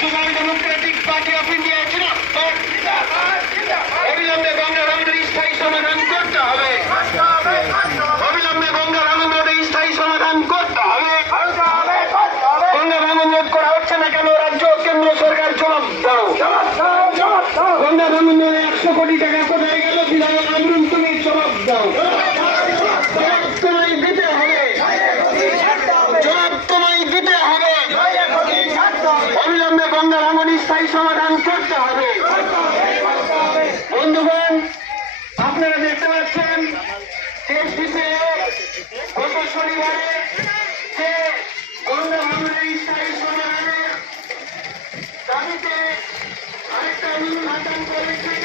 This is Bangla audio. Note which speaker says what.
Speaker 1: Social democratic party of India জিন্দাবাদ অবিলম্বে গঙ্গা ভাঙনের স্থায়ী সমাধান করতে হবে। অবিলম্বে গঙ্গা ভাঙনের স্থায়ী সমাধান কোটি টাকা কোথায় গেল বিধায়ক আমরুল তুমি জবাব দাও জবাব তোমায় দিতে হবে জবাব তোমায় দিতে হবে অবিলম্বে গঙ্গা ভাঙন স্থায়ী সমাধান করতে হবে। বন্ধুগণ, আপনারা দেখতে পাচ্ছেন গত শনিবারে যে গঙ্গা ভাঙনের স্থায়ী সমাধানের দাবিতে আরেকটা উদ্ঘাটন করেছে।